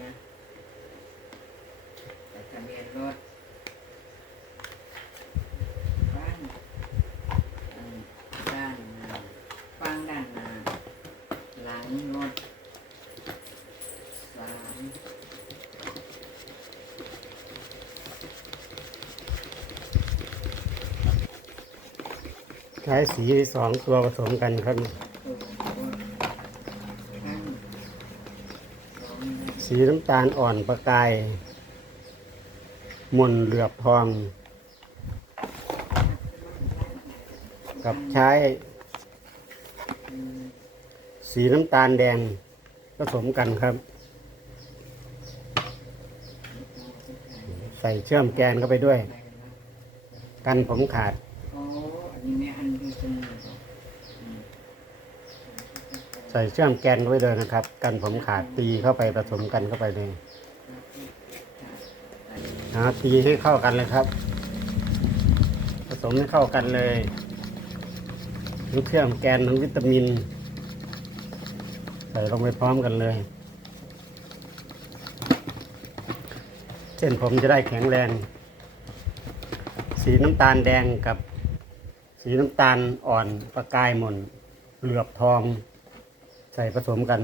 นะแต่ทะเบียนรถบ้านด้านหน้าฟังด้านหน้าหลังรถสามใช้สีสองตัวผสมกันครับ ตัวรถขั้นสองนะ สีน้ำตาลอ่อนประกาย มนเหลือบทอง กับใช้ สีน้ำตาลแดงผสมกันครับ ใส่เชื่อมแกนเข้าไปด้วย กันผมขาด โอ้อันนี้แม่อันดูจมูกเหรออืม ใส่เชื่อมแกนเข้เลยนะครับ กันผมขาดตีเข้าไปผสมกันเข้าไปเลยนะตีให้เข้ากันเลยครับ ผสมให้เข้ากันเลยทั้งเครื่องแกนทั้งวิตามิน ใส่ลงไปพร้อมกันเลยเส้นผมจะได้แข็งแรง สีน้ำตาลแดงกับ สีน้ำตาลอ่อนประกายหม่นเหลือบทอง ใส่ผสมกัน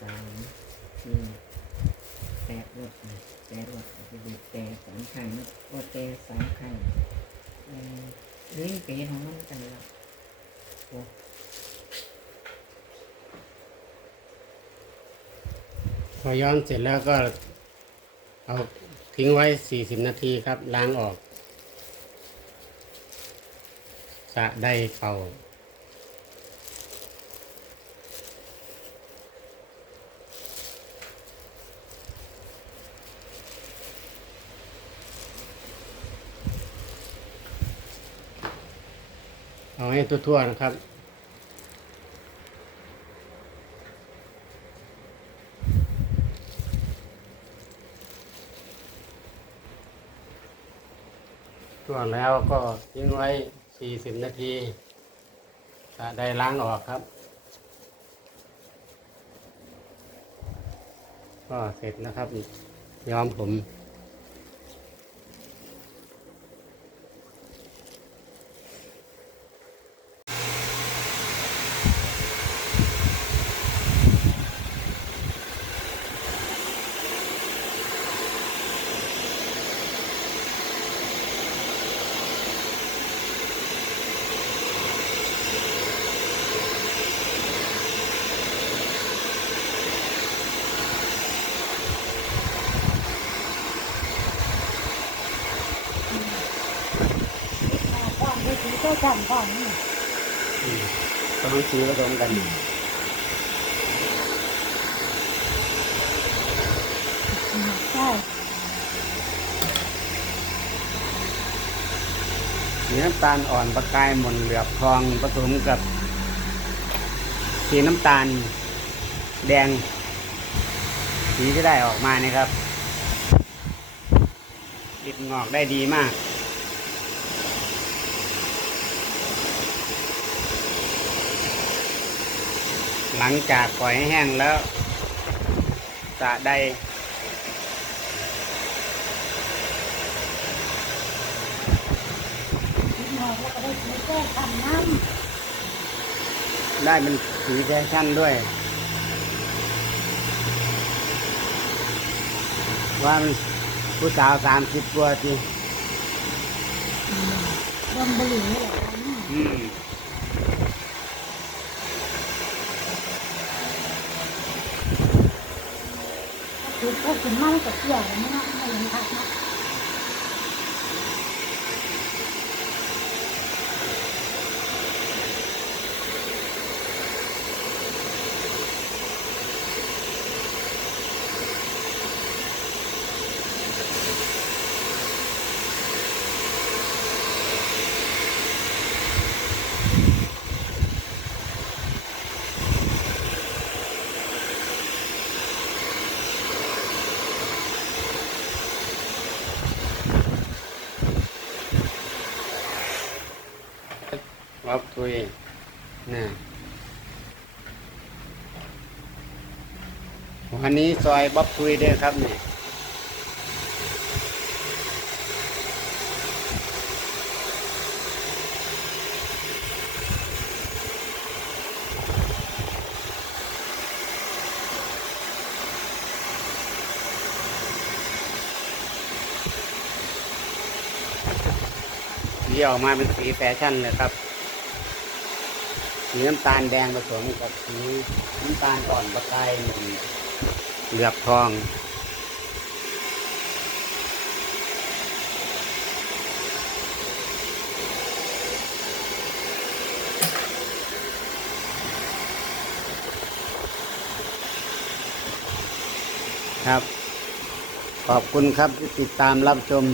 สามสี่แปดรถนะแปดรถจะดูแต่สามคันว่าแต่สามคันเออเฮ้ยไปเฮ็ดของมันกันละโอ้พอย้อมเสร็จแล้วก็เอาทิ้งไว้40นาทีครับ ล้างออกสะได้เป่า เอาให้ทั่วๆนะครับส่วแล้วก็ทิ้งไว้ 40 นาทีสระได้ล้างออกครับ ก็เสร็จแล้วครับย้อมผม ก็จำก่อนนี่อืมสองสีผสมกันใช่สีน้ำตาลอ่อนประกายหม่นเหลือบทองผสมกับ สีน้ำตาล แดง สีที่ได้ออกมานี่ครับติดงอกได้ดีมาก หลังจากปล่อยให้แห้งแล้ว จะได้นิดหน่อยแล้วก็ได้ซื้อแก้ทำน้ได้เป็นสีแฟชั่นด้วย ว่ามันผู้สาวสามสิบกว่าจีำดมบุหรี่นี่แหละนี่อืม คือพวกมันกับเกี่ยวไม่น่าไม่ยังทักนะ วับทุยนี่วันนี้ซอยบ๊อบทุยด้วยครับนี่สีออกมาเป็นสีแฟชั่นเลยครับ สีน้ำตาลแดงผสมกับสีน้ำตาลอ่อนประกายหนึ่งเหลือบทองครับ ขอบคุณครับที่ติดตามรับชม